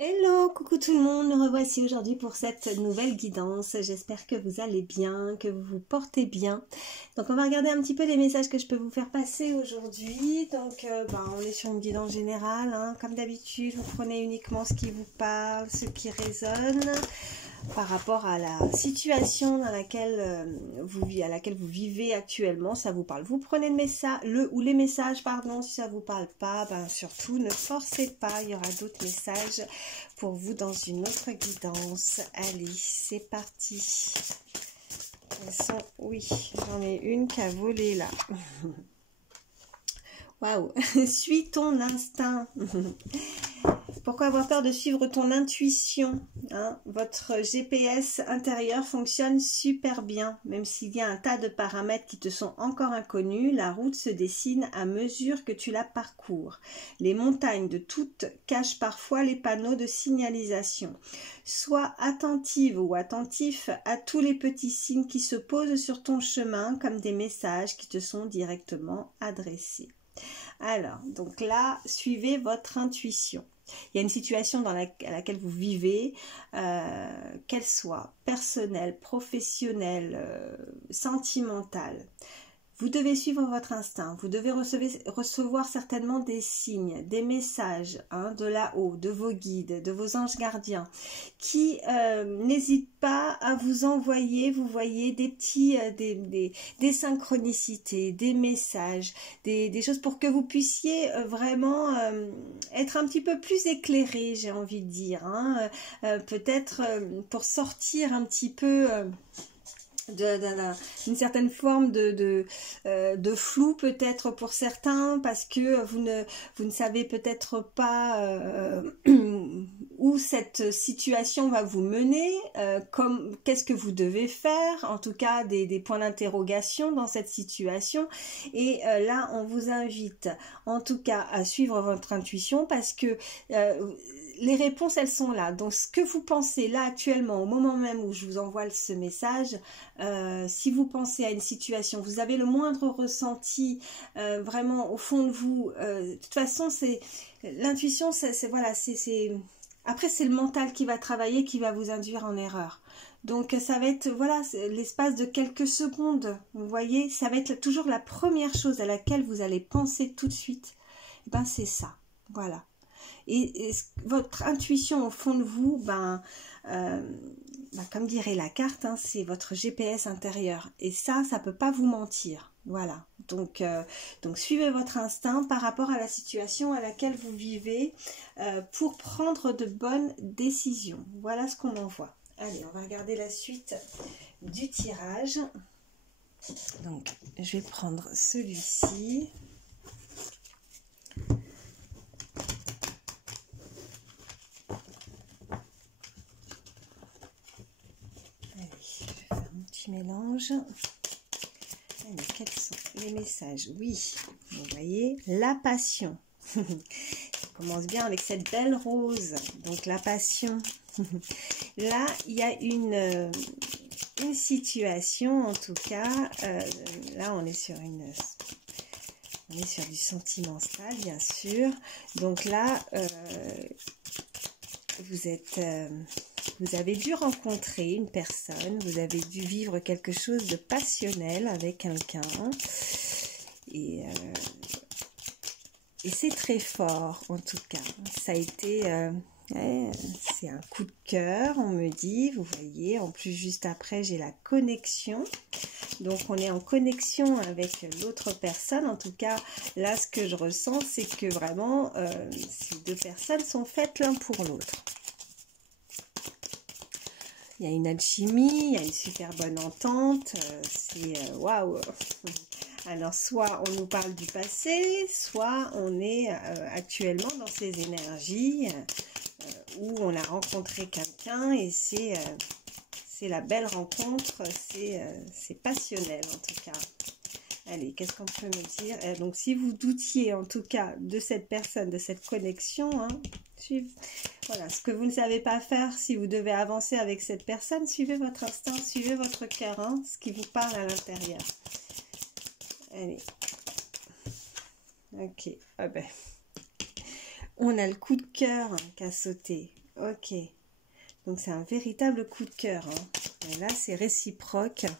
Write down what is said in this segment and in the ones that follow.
Hello, coucou tout le monde, nous revoici aujourd'hui pour cette nouvelle guidance. J'espère que vous allez bien, que vous vous portez bien. Donc on va regarder un petit peu les messages que je peux vous faire passer aujourd'hui. Donc on est sur une guidance générale, hein. Comme d'habitude, vous prenez uniquement ce qui vous parle, ce qui résonne par rapport à la situation dans laquelle vous vivez actuellement. Ça vous parle, vous prenez les messages, si ça vous parle pas, surtout ne forcez pas, il y aura d'autres messages pour vous dans une autre guidance. Allez, c'est parti. Oui, j'en ai une qui a volé là. Waouh, suis ton instinct. Pourquoi avoir peur de suivre ton intuition, hein? Votre GPS intérieur fonctionne super bien, même s'il y a un tas de paramètres qui te sont encore inconnus. La route se dessine à mesure que tu la parcours. Les montagnes de toutes cachent parfois les panneaux de signalisation. Sois attentive ou attentif à tous les petits signes qui se posent sur ton chemin comme des messages qui te sont directement adressés. Alors, donc là, suivez votre intuition. Il y a une situation à laquelle vous vivez, qu'elle soit personnelle, professionnelle, sentimentale. Vous devez suivre votre instinct, vous devez recevoir certainement des signes, des messages de là-haut, de vos guides, de vos anges gardiens, qui n'hésitent pas à vous envoyer, vous voyez, des petits, des synchronicités, des messages, des choses pour que vous puissiez vraiment être un petit peu plus éclairé, j'ai envie de dire, hein, peut-être pour sortir un petit peu... d'une certaine forme de flou peut-être pour certains, parce que vous ne savez peut-être pas où cette situation va vous mener, qu'est-ce que vous devez faire, en tout cas des points d'interrogation dans cette situation. Et là on vous invite en tout cas à suivre votre intuition, parce que les réponses, elles sont là. Donc, ce que vous pensez là actuellement, au moment même où je vous envoie ce message, si vous pensez à une situation, vous avez le moindre ressenti vraiment au fond de vous, de toute façon, c'est l'intuition, après, c'est le mental qui va travailler, qui va vous induire en erreur. Donc, ça va être, voilà, l'espace de quelques secondes, vous voyez, ça va être toujours la première chose à laquelle vous allez penser tout de suite. C'est ça, voilà. Et votre intuition au fond de vous, comme dirait la carte, hein, c'est votre GPS intérieur. Et ça peut pas vous mentir. Voilà. Donc suivez votre instinct par rapport à la situation à laquelle vous vivez pour prendre de bonnes décisions. Voilà ce qu'on m'envoie. Allez, on va regarder la suite du tirage. Donc, je vais prendre celui-ci. Mélange. Allez, quels sont les messages? Oui, vous voyez, la passion. Ça commence bien avec cette belle rose. Donc la passion. Là, il y a une situation, en tout cas. Là, on est sur du sentimental, bien sûr. Donc là, vous avez dû rencontrer une personne, vous avez dû vivre quelque chose de passionnel avec quelqu'un, et c'est très fort en tout cas. Ça a été, c'est un coup de cœur, on me dit, vous voyez. En plus, juste après, j'ai la connexion. Donc, on est en connexion avec l'autre personne. En tout cas, là, ce que je ressens, c'est que vraiment, ces deux personnes sont faites l'un pour l'autre. Il y a une alchimie, il y a une super bonne entente, c'est waouh. Alors, soit on nous parle du passé, soit on est actuellement dans ces énergies où on a rencontré quelqu'un et c'est la belle rencontre, c'est passionnel en tout cas. Allez, qu'est-ce qu'on peut me dire? Donc, si vous doutiez en tout cas de cette personne, de cette connexion, hein, voilà, ce que vous ne savez pas faire, si vous devez avancer avec cette personne, suivez votre instinct, suivez votre cœur, hein, ce qui vous parle à l'intérieur. Allez. Ok. Ah ben. On a le coup de cœur qui a sauté. Ok. Donc c'est un véritable coup de cœur. Hein. Et là, c'est réciproque. Là,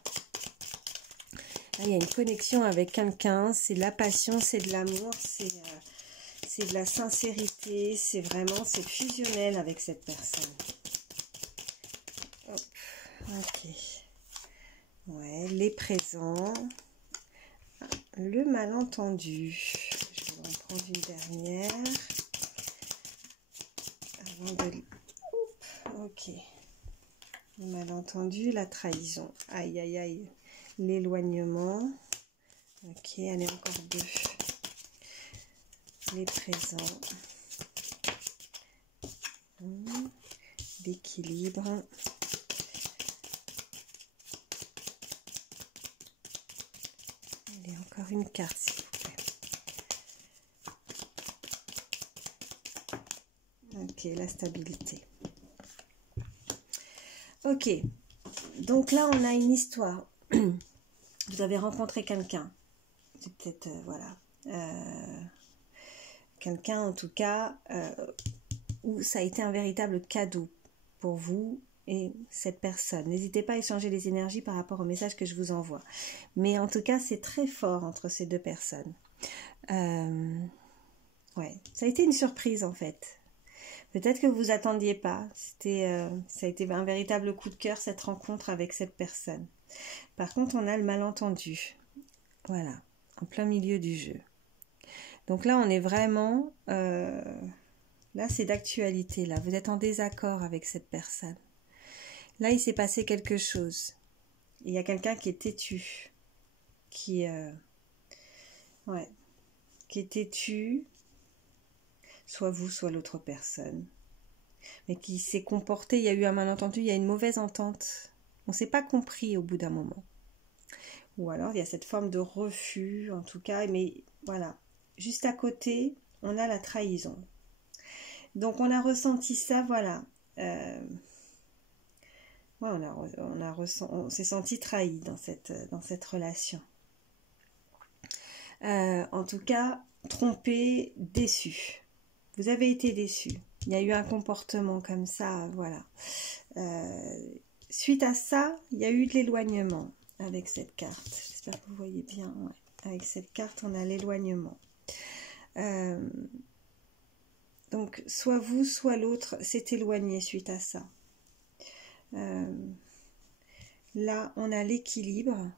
il y a une connexion avec quelqu'un. C'est de la passion, c'est de l'amour, c'est de la sincérité. C'est vraiment, c'est fusionnel avec cette personne. Hop. Ok. Ouais, les présents. Le malentendu. Je vais en prendre une dernière. Avant de... Oups, ok. Le malentendu, la trahison. Aïe, aïe, aïe. L'éloignement. Ok, allez, encore deux. Les présents. L'équilibre. Allez, encore une carte, s'il vous plaît. Ok, la stabilité. Ok, donc là, on a une histoire. Vous avez rencontré quelqu'un. C'est peut-être, voilà. Quelqu'un, en tout cas, où ça a été un véritable cadeau pour vous et cette personne. N'hésitez pas à échanger les énergies par rapport au message que je vous envoie. Mais en tout cas, c'est très fort entre ces deux personnes. Ouais, ça a été une surprise, en fait. Peut-être que vous vous attendiez pas. Ça a été un véritable coup de cœur, cette rencontre avec cette personne. Par contre, on a le malentendu. Voilà, en plein milieu du jeu. Donc là, on est vraiment... là, c'est d'actualité. Là, vous êtes en désaccord avec cette personne. Là, il s'est passé quelque chose. Il y a quelqu'un qui est têtu. Qui est têtu. Soit vous, soit l'autre personne. Mais qui s'est comporté, il y a eu un malentendu, il y a une mauvaise entente. On ne s'est pas compris au bout d'un moment. Ou alors, il y a cette forme de refus, en tout cas. Mais voilà, juste à côté, on a la trahison. Donc, on a ressenti ça, voilà. Ouais, on s'est senti trahi dans cette relation. En tout cas, trompé, déçu. Vous avez été déçu. Il y a eu un comportement comme ça, voilà. Suite à ça, il y a eu de l'éloignement avec cette carte. J'espère que vous voyez bien. Ouais. Avec cette carte, on a l'éloignement. Donc, soit vous, soit l'autre s'est éloigné suite à ça. Là, on a l'équilibre.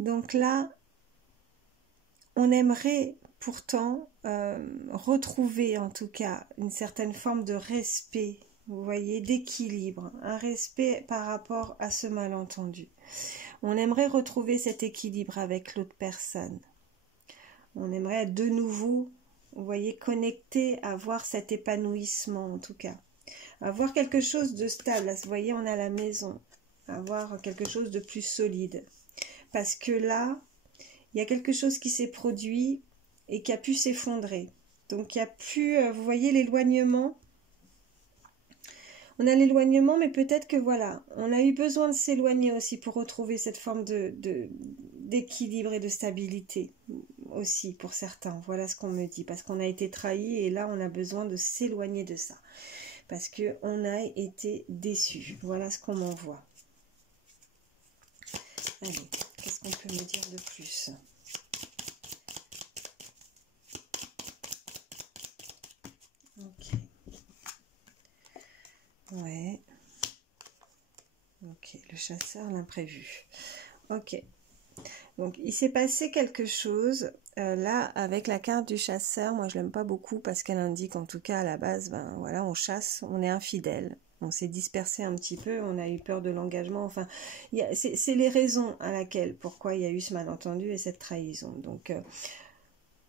Donc là, on aimerait pourtant retrouver en tout cas une certaine forme de respect, vous voyez, d'équilibre, un respect par rapport à ce malentendu. On aimerait retrouver cet équilibre avec l'autre personne. On aimerait être de nouveau, vous voyez, connecté, avoir cet épanouissement en tout cas. Avoir quelque chose de stable, là, vous voyez, on a la maison. Avoir quelque chose de plus solide. Parce que là, il y a quelque chose qui s'est produit et qui a pu s'effondrer. Donc, il y a pu, vous voyez l'éloignement. On a l'éloignement, mais peut-être que voilà, on a eu besoin de s'éloigner aussi pour retrouver cette forme d'équilibre et de stabilité aussi pour certains. Voilà ce qu'on me dit, parce qu'on a été trahi et là, on a besoin de s'éloigner de ça. Parce qu'on a été déçus. Voilà ce qu'on m'envoie. Allez, qu'est-ce qu'on peut me dire de plus ? Ok. Ouais. Ok, le chasseur, l'imprévu. Ok. Donc, il s'est passé quelque chose. Là, avec la carte du chasseur, moi, je l'aime pas beaucoup parce qu'elle indique, en tout cas, à la base, ben voilà, on chasse, on est infidèle. On s'est dispersé un petit peu, on a eu peur de l'engagement. Enfin, c'est les raisons à laquelle, pourquoi il y a eu ce malentendu et cette trahison. Donc,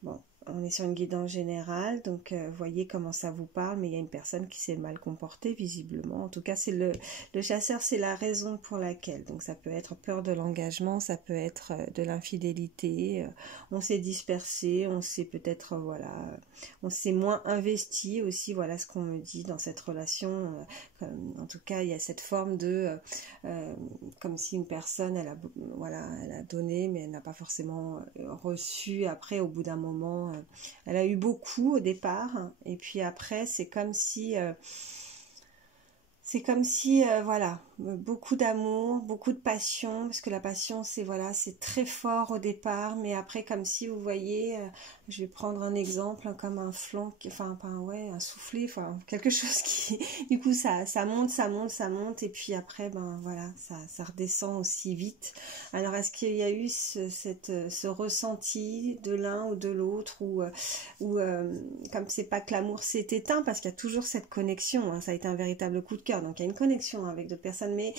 bon, on est sur une guidance générale, donc voyez comment ça vous parle, mais il y a une personne qui s'est mal comportée visiblement. En tout cas, c'est le chasseur, c'est la raison pour laquelle. Donc ça peut être peur de l'engagement, ça peut être de l'infidélité, on s'est dispersé, on s'est peut-être, voilà, on s'est moins investi aussi, voilà ce qu'on me dit dans cette relation. En tout cas, il y a cette forme de, comme si une personne, elle a donné, mais elle n'a pas forcément reçu après, au bout d'un moment. Elle a eu beaucoup au départ, et puis après, c'est comme si C'est comme si, voilà, beaucoup d'amour, beaucoup de passion, parce que la passion, c'est voilà, c'est très fort au départ, mais après, comme si vous voyez, je vais prendre un exemple, hein, comme un flanc, enfin, pas ouais, un soufflet, enfin, quelque chose qui, du coup, ça monte, ça monte, ça monte, et puis après, ben voilà, ça redescend aussi vite. Alors, est-ce qu'il y a eu ce ressenti de l'un ou de l'autre, ou comme c'est pas que l'amour s'est éteint, parce qu'il y a toujours cette connexion, hein, ça a été un véritable coup de cœur, donc il y a une connexion avec d'autres personnes, mais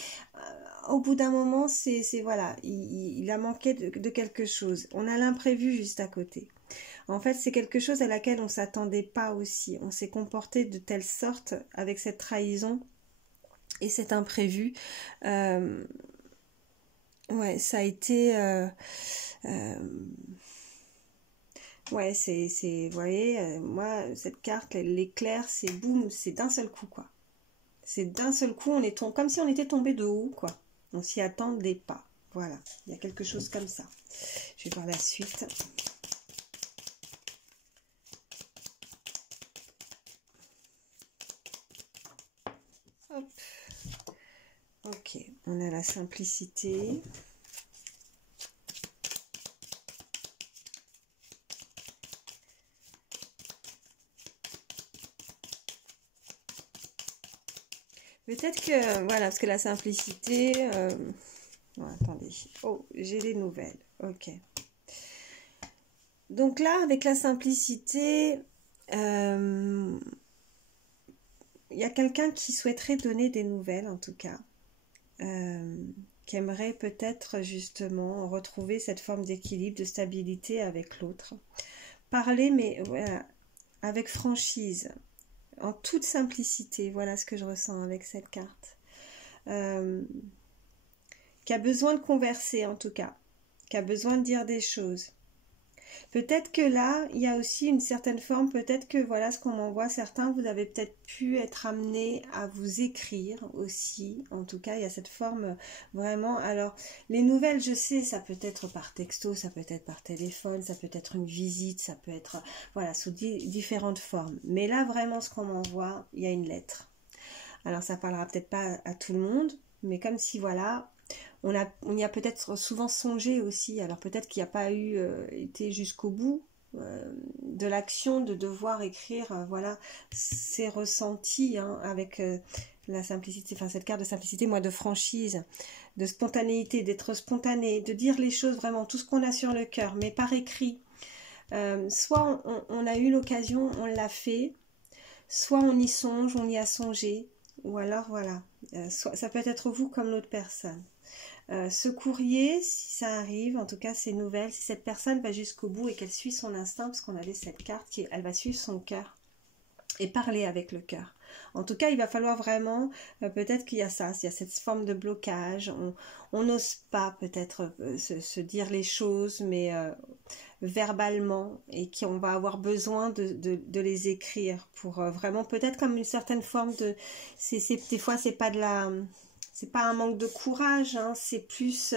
au bout d'un moment, c'est voilà, il a manqué de quelque chose. On a l'imprévu juste à côté. En fait, c'est quelque chose à laquelle on s'attendait pas aussi. On s'est comporté de telle sorte avec cette trahison et cet imprévu. Ouais, ça a été... ouais, vous voyez, moi, cette carte, l'éclair, c'est boum, c'est d'un seul coup, quoi. C'est d'un seul coup, on est tombé, comme si on était tombé de haut, quoi. On s'y attendait pas. Voilà, il y a quelque chose comme ça. Je vais voir la suite. Hop. Ok, on a la simplicité. Peut-être que, voilà, parce que la simplicité... bon, attendez. Oh, j'ai des nouvelles. Ok. Donc là, avec la simplicité, il y a quelqu'un qui souhaiterait donner des nouvelles, en tout cas. Qui aimerait peut-être justement retrouver cette forme d'équilibre, de stabilité avec l'autre. Parler, mais voilà, avec franchise, en toute simplicité. Voilà ce que je ressens avec cette carte. Qui a besoin de converser en tout cas, qui a besoin de dire des choses. Peut-être que là, il y a aussi une certaine forme, peut-être que voilà ce qu'on m'envoie, certains, vous avez peut-être pu être amenés à vous écrire aussi, en tout cas, il y a cette forme vraiment, alors, les nouvelles, je sais, ça peut être par texto, ça peut être par téléphone, ça peut être une visite, ça peut être, voilà, sous différentes formes, mais là, vraiment, ce qu'on m'envoie, il y a une lettre. Alors, ça parlera peut-être pas à tout le monde, mais comme si, voilà, on y a peut-être souvent songé aussi, alors peut-être qu'il n'y a pas été jusqu'au bout de l'action de devoir écrire voilà ses ressentis hein, avec la simplicité, enfin cette carte de simplicité, moi de franchise, de spontanéité, d'être spontané, de dire les choses vraiment, tout ce qu'on a sur le cœur, mais par écrit. Soit on a eu l'occasion, on l'a fait, soit on y songe, on y a songé, ou alors voilà, ça peut être vous comme l'autre personne. Ce courrier, si ça arrive, en tout cas ces nouvelles, si cette personne va jusqu'au bout et qu'elle suit son instinct, parce qu'on avait cette carte qui elle va suivre son cœur et parler avec le cœur. En tout cas, il va falloir vraiment, peut-être qu'il y a ça, il y a cette forme de blocage, on n'ose pas peut-être se dire les choses, mais verbalement, et qu'on va avoir besoin de les écrire pour vraiment, peut-être comme une certaine forme de... des fois, c'est pas de la... C'est pas un manque de courage, hein, c'est plus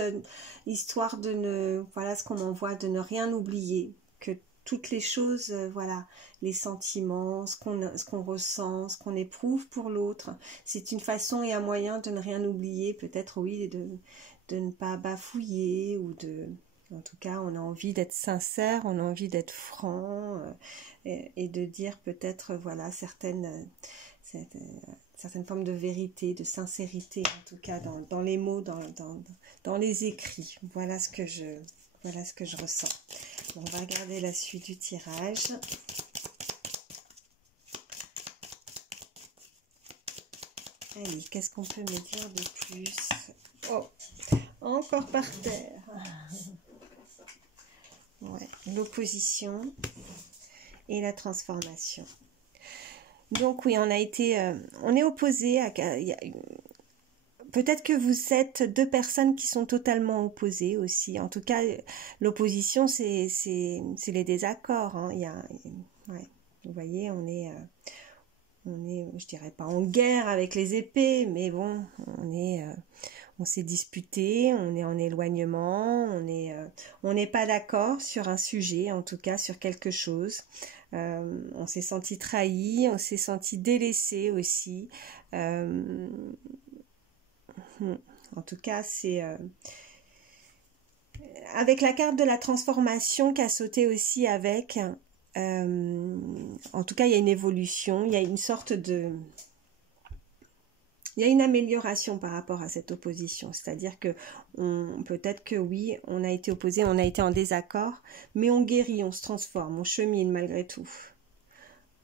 histoire de ne, voilà ce qu'on m'envoie, de ne rien oublier, que toutes les choses, voilà, les sentiments, ce qu'on ressent, ce qu'on éprouve pour l'autre, c'est une façon et un moyen de ne rien oublier, peut-être oui, de ne pas bafouiller ou de... En tout cas, on a envie d'être sincère, on a envie d'être franc et de dire peut-être, voilà, certaines formes de vérité, de sincérité, en tout cas, dans les mots, dans les écrits. Voilà ce que je ressens. Bon, on va regarder la suite du tirage. Allez, qu'est-ce qu'on peut me dire de plus? Oh, encore par terre. Ouais, l'opposition et la transformation. Donc oui, on est opposé à... Peut-être que vous êtes deux personnes qui sont totalement opposées aussi. En tout cas, l'opposition, c'est les désaccords. Hein. Ouais, vous voyez, on est, je dirais pas en guerre avec les épées, mais bon, on s'est disputé, on est en éloignement, on n'est pas d'accord sur un sujet, en tout cas sur quelque chose. On s'est senti trahi, on s'est senti délaissé aussi. En tout cas, c'est... avec la carte de la transformation qui a sauté aussi avec, en tout cas, il y a une évolution, il y a une sorte de... Il y a une amélioration par rapport à cette opposition, c'est-à-dire que peut-être que oui, on a été opposé, on a été en désaccord, mais on guérit, on se transforme, on chemine malgré tout.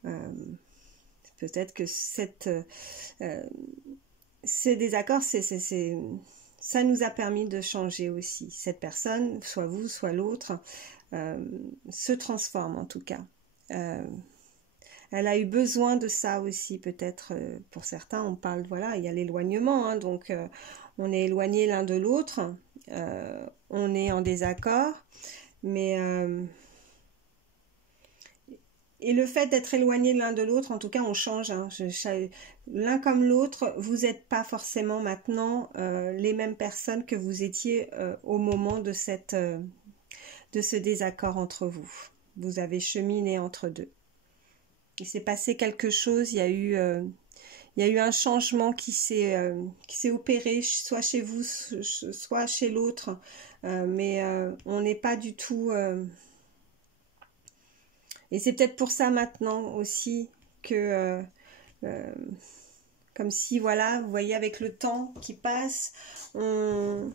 Peut-être que ces désaccords, ça nous a permis de changer aussi. Cette personne, soit vous, soit l'autre, se transforme en tout cas. Elle a eu besoin de ça aussi, peut-être pour certains, on parle, voilà, il y a l'éloignement, hein, donc on est éloigné l'un de l'autre, on est en désaccord, mais... et le fait d'être éloigné l'un de l'autre, en tout cas on change, hein, l'un comme l'autre, vous n'êtes pas forcément maintenant les mêmes personnes que vous étiez au moment de ce désaccord entre vous. Vous avez cheminé entre deux. Il s'est passé quelque chose, il y a eu un changement qui s'est opéré, soit chez vous, soit chez l'autre, mais on n'est pas du tout... et c'est peut-être pour ça maintenant aussi que, comme si, voilà, vous voyez, avec le temps qui passe, on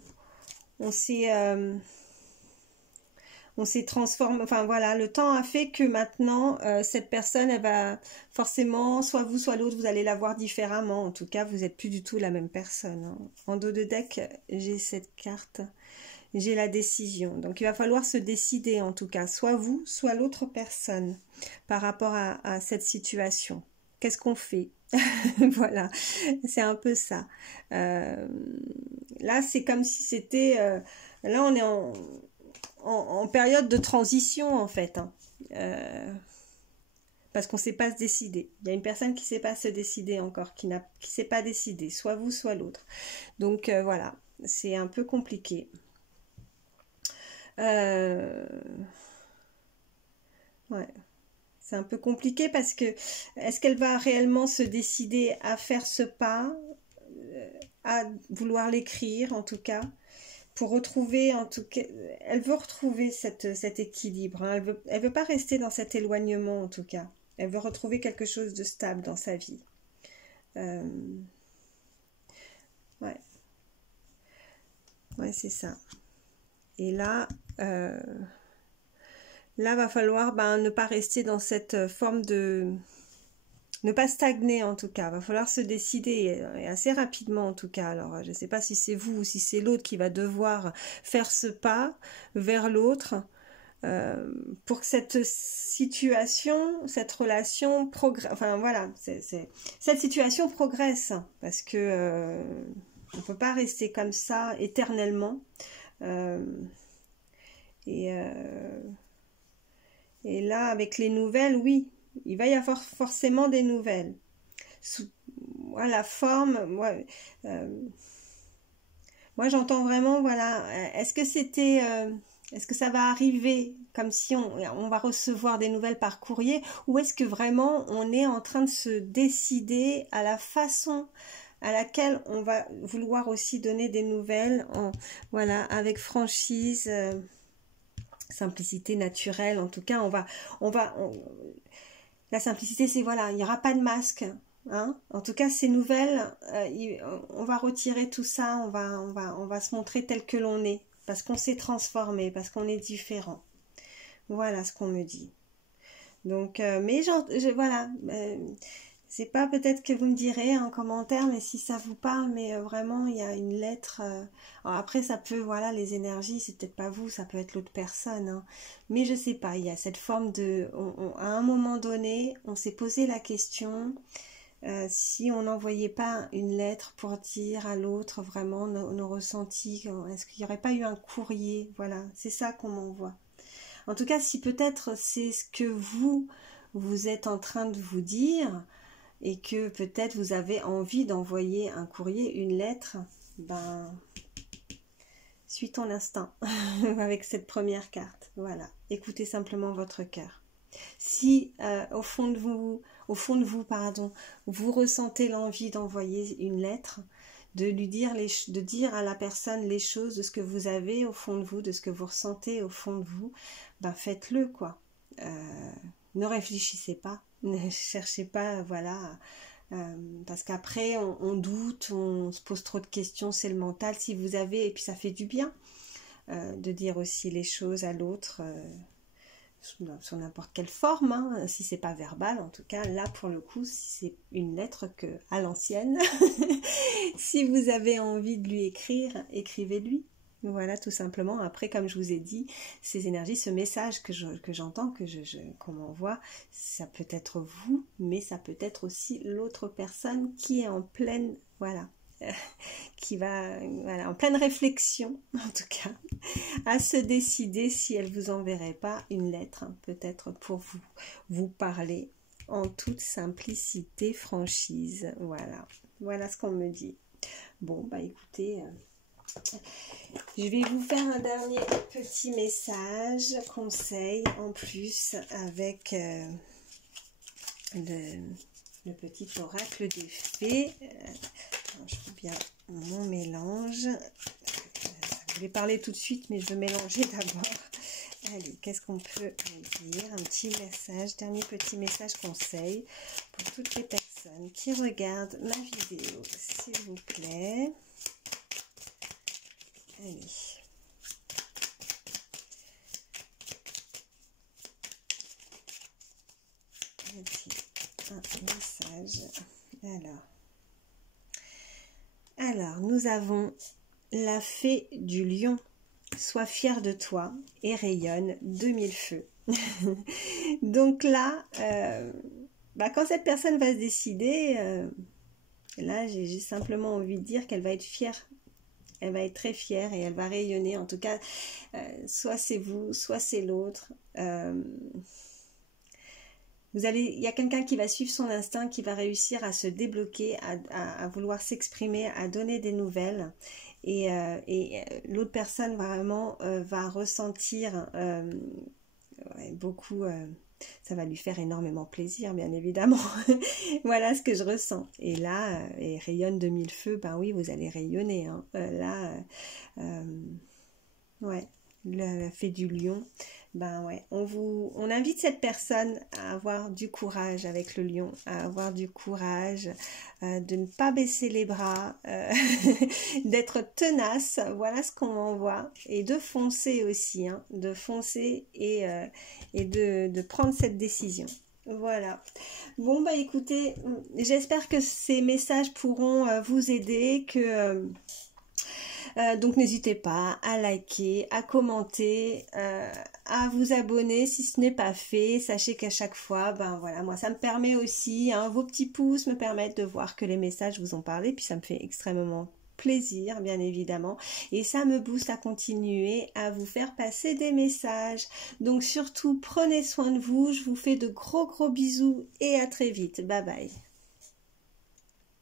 s'est transformé, enfin voilà, le temps a fait que maintenant, cette personne, elle va forcément, soit vous, soit l'autre, vous allez la voir différemment. En tout cas, vous n'êtes plus du tout la même personne, hein. En dos de deck, j'ai cette carte, j'ai la décision. Donc, il va falloir se décider, en tout cas, soit vous, soit l'autre personne, par rapport à cette situation. Qu'est-ce qu'on fait? Voilà, c'est un peu ça. Là, c'est comme si c'était... là, on est en période de transition en fait, hein. Parce qu'on ne sait pas se décider. Il y a une personne qui ne sait pas se décider encore, qui ne sait pas décider, soit vous, soit l'autre. Donc voilà, c'est un peu compliqué. Ouais, c'est un peu compliqué parce que est-ce qu'elle va réellement se décider à faire ce pas, à vouloir l'écrire en tout cas? Pour retrouver, en tout cas, elle veut retrouver cet équilibre, hein. Elle veut pas rester dans cet éloignement, en tout cas. Elle veut retrouver quelque chose de stable dans sa vie. Ouais. Ouais, c'est ça. Et là, va falloir ne pas rester dans cette forme de... Ne pas stagner en tout cas, va falloir se décider et assez rapidement en tout cas. Alors je ne sais pas si c'est vous ou si c'est l'autre qui va devoir faire ce pas vers l'autre pour que cette situation, cette relation progresse. Enfin voilà, cette situation progresse parce que on ne peut pas rester comme ça éternellement. Et là avec les nouvelles, oui. Il va y avoir forcément des nouvelles. Sous la forme, moi j'entends vraiment, voilà, est-ce que ça va arriver comme si on va recevoir des nouvelles par courrier, ou est-ce que vraiment on est en train de se décider à la façon à laquelle on va vouloir aussi donner des nouvelles, voilà, avec franchise, simplicité naturelle, en tout cas, la simplicité, c'est voilà, il n'y aura pas de masque, hein. En tout cas, ces nouvelles, on va retirer tout ça, on va se montrer tel que l'on est, parce qu'on s'est transformé, parce qu'on est différent. Voilà ce qu'on me dit. Donc, mais voilà, c'est pas peut-être que vous me direz en commentaire, mais si ça vous parle, mais vraiment, il y a une lettre. Alors après, ça peut, voilà, les énergies, c'est peut-être pas vous, ça peut être l'autre personne, hein. Mais je sais pas, il y a cette forme de... à un moment donné, on s'est posé la question si on n'envoyait pas une lettre pour dire à l'autre vraiment nos ressentis, est-ce qu'il n'y aurait pas eu un courrier? Voilà, c'est ça qu'on m'envoie. En tout cas, si peut-être c'est ce que vous êtes en train de vous dire, et que peut-être vous avez envie d'envoyer un courrier, une lettre, suis ton instinct avec cette première carte. Voilà, écoutez simplement votre cœur. Si au fond de vous, pardon, vous ressentez l'envie d'envoyer une lettre, de dire à la personne les choses de ce que vous avez au fond de vous, de ce que vous ressentez au fond de vous, ben faites-le quoi. Ne réfléchissez pas, ne cherchez pas, voilà, parce qu'après on doute, on se pose trop de questions, c'est le mental. Si vous avez, et puis ça fait du bien de dire aussi les choses à l'autre, sur n'importe quelle forme, hein, si c'est pas verbal, en tout cas là pour le coup, si c'est une lettre à l'ancienne, si vous avez envie de lui écrire, écrivez-lui. Voilà, tout simplement. Après, comme je vous ai dit, ces énergies, ce message que j'entends, qu'on m'envoie, ça peut être vous, mais ça peut être aussi l'autre personne qui est en pleine, voilà, qui va, voilà, en pleine réflexion, en tout cas, à se décider si elle vous enverrait pas une lettre, hein, peut-être pour vous parler en toute simplicité, franchise. Voilà, voilà ce qu'on me dit. Bon, bah écoutez, je vais vous faire un dernier petit message, conseil en plus avec le petit oracle des fées. Je fais bien mon mélange. Je vais parler tout de suite, mais je veux mélanger d'abord. Allez, qu'est-ce qu'on peut dire? Un petit message, dernier petit message conseil pour toutes les personnes qui regardent ma vidéo, s'il vous plaît. Allez. Un message. Alors, nous avons la fée du lion. Sois fier de toi et rayonne de mille feux. Donc là, quand cette personne va se décider, là j'ai simplement envie de dire qu'elle va être fière. Elle va être très fière et elle va rayonner. En tout cas, soit c'est vous, soit c'est l'autre. Il y a quelqu'un qui va suivre son instinct, qui va réussir à se débloquer, à vouloir s'exprimer, à donner des nouvelles. Et l'autre personne vraiment va ressentir beaucoup, ça va lui faire énormément plaisir, bien évidemment. Voilà ce que je ressens. Et là, et rayonne de mille feux, ben oui, vous allez rayonner. Hein. Ouais, la fée du lion. Ben ouais, on invite cette personne à avoir du courage avec le lion, à avoir du courage, de ne pas baisser les bras, d'être tenace, voilà ce qu'on envoie, et de foncer aussi, hein, de foncer et de prendre cette décision. Voilà. Bon bah écoutez, j'espère que ces messages pourront vous aider, que... donc n'hésitez pas à liker, à commenter, à vous abonner si ce n'est pas fait. Sachez qu'à chaque fois, ben voilà, moi ça me permet aussi, hein, vos petits pouces me permettent de voir que les messages vous ont parlé, puis ça me fait extrêmement plaisir, bien évidemment, et ça me booste à continuer à vous faire passer des messages. Donc surtout, prenez soin de vous, je vous fais de gros bisous et à très vite. Bye bye.